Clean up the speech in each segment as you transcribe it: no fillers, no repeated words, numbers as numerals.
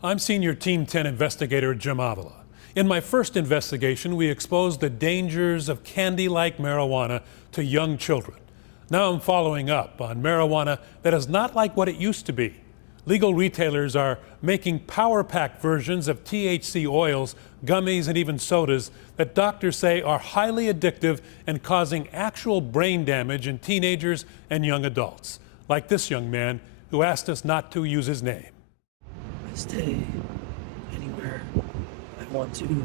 I'm Senior Team 10 Investigator Jim Avila. In my first investigation, we exposed the dangers of candy-like marijuana to young children. Now I'm following up on marijuana that is not like what it used to be. Legal retailers are making power-packed versions of THC oils, gummies, and even sodas that doctors say are highly addictive and causing actual brain damage in teenagers and young adults, like this young man who asked us not to use his name. I stay anywhere I want to.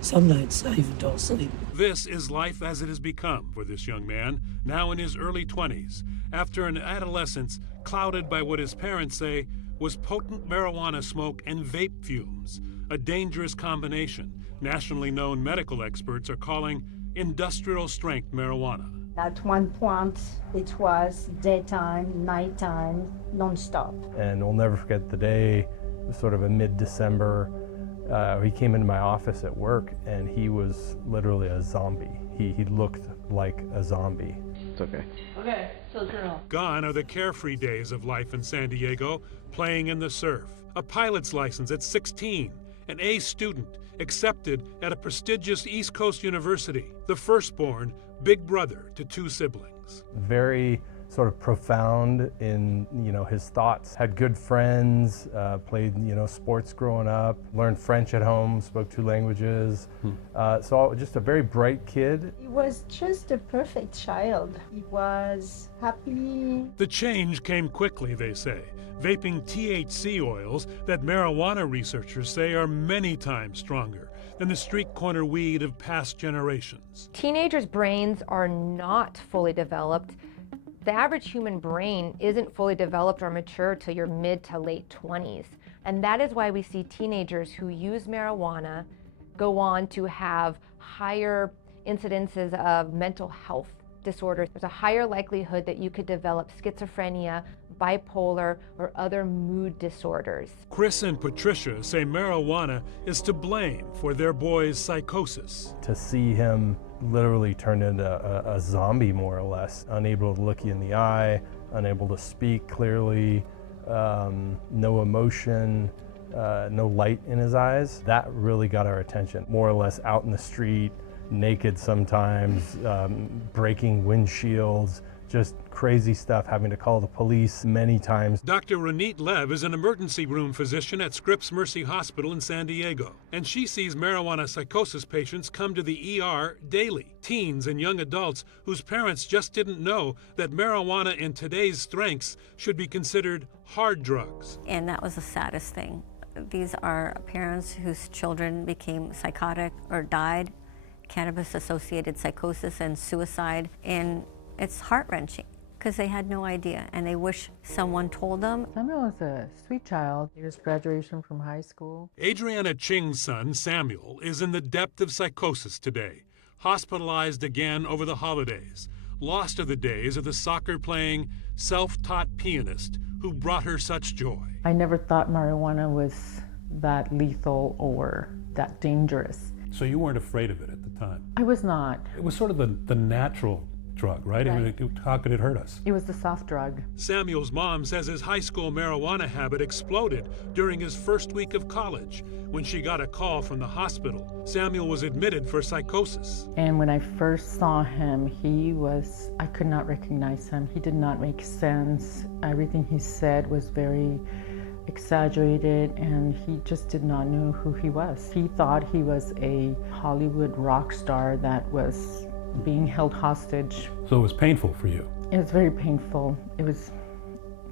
Some nights I even don't sleep. This is life as it has become for this young man, now in his early 20s, after an adolescence clouded by what his parents say was potent marijuana smoke and vape fumes, a dangerous combination nationally known medical experts are calling industrial-strength marijuana. At one point, it was daytime, nighttime, nonstop. And we'll never forget the day, it was sort of a mid-December. He came into my office at work and he was literally a zombie. He looked like a zombie. It's okay. Okay, so girl. Gone are the carefree days of life in San Diego, playing in the surf, a pilot's license at 16, an A student, accepted at a prestigious East Coast university, the firstborn, big brother to two siblings. Very sort of profound in, his thoughts. Had good friends, played, sports growing up, learned French at home, spoke 2 languages. So just a very bright kid. He was just a perfect child. He was happy. The change came quickly, they say, vaping THC oils that marijuana researchers say are many times stronger than the street corner weed of past generations. Teenagers' brains are not fully developed. The average human brain isn't fully developed or mature till your mid to late 20s. And that is why we see teenagers who use marijuana go on to have higher incidences of mental health disorders. There's a higher likelihood that you could develop schizophrenia, bipolar, or other mood disorders. Chris and Patricia say marijuana is to blame for their boy's psychosis. To see him literally turned into a zombie, more or less, unable to look you in the eye, unable to speak clearly, no emotion, no light in his eyes. That really got our attention. More or less out in the street, naked sometimes, breaking windshields, just crazy stuff, having to call the police many times. Dr. Ronit Lev is an emergency room physician at Scripps Mercy Hospital in San Diego, and she sees marijuana psychosis patients come to the ER daily. Teens and young adults whose parents just didn't know that marijuana in today's strengths should be considered hard drugs. And that was the saddest thing. These are parents whose children became psychotic or died, cannabis-associated psychosis and suicide, and it's heart-wrenching because they had no idea and they wish someone told them. Samuel was a sweet child. He was graduation from high school. Adriana Ching's son, Samuel, is in the depth of psychosis today, hospitalized again over the holidays, lost to the days of the soccer-playing, self-taught pianist who brought her such joy. I never thought marijuana was that lethal or that dangerous. So you weren't afraid of it at the time? I was not. It was sort of the natural drug, right? I mean, how could it hurt us? It was the soft drug. Samuel's mom says his high school marijuana habit exploded during his first week of college when she got a call from the hospital. Samuel was admitted for psychosis. And when I first saw him, I could not recognize him. He did not make sense. Everything he said was very exaggerated, and he just did not know who he was. He thought he was a Hollywood rock star that was being held hostage. So it was painful for you? It was very painful. It was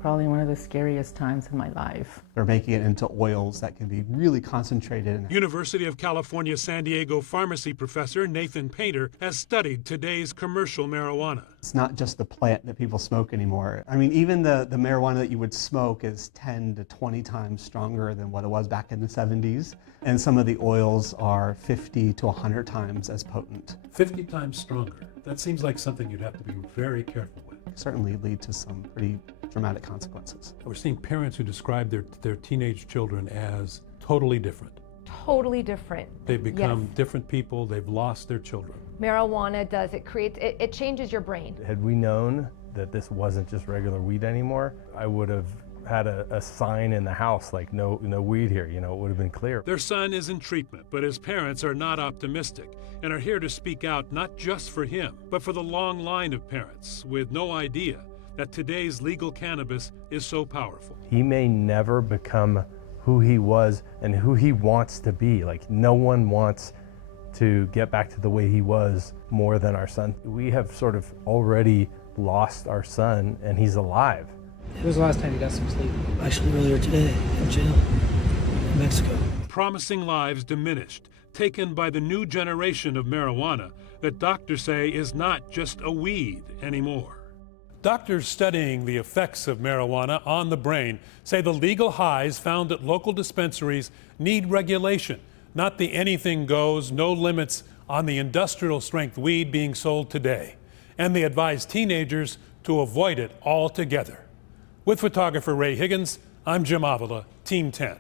probably one of the scariest times in my life. They're making it into oils that can be really concentrated. University of California, San Diego pharmacy professor Nathan Painter has studied today's commercial marijuana. It's not just the plant that people smoke anymore. I mean, even the marijuana that you would smoke is 10 to 20 times stronger than what it was back in the 70s. And some of the oils are 50 to 100 times as potent. 50 times stronger. That seems like something you'd have to be very careful with. Certainly lead to some pretty dramatic consequences. We're seeing parents who describe their teenage children as totally different. Totally different. They've become different people. They've lost their children. Marijuana does, it changes your brain. Had we known that this wasn't just regular weed anymore, I would have had a sign in the house like no weed here, you know, it would have been clear. Their son is in treatment, but his parents are not optimistic and are here to speak out not just for him, but for the long line of parents with no idea that today's legal cannabis is so powerful. He may never become who he was and who he wants to be. Like, no one wants to get back to the way he was more than our son. We have sort of already lost our son, and he's alive. When was the last time you got some sleep? Actually, earlier today, in jail, in Mexico. Promising lives diminished, taken by the new generation of marijuana that doctors say is not just a weed anymore. Doctors studying the effects of marijuana on the brain say the legal highs found at local dispensaries need regulation, not the anything goes, no limits on the industrial strength weed being sold today. And they advise teenagers to avoid it altogether. With photographer Ray Higgins, I'm Jim Avila, Team 10.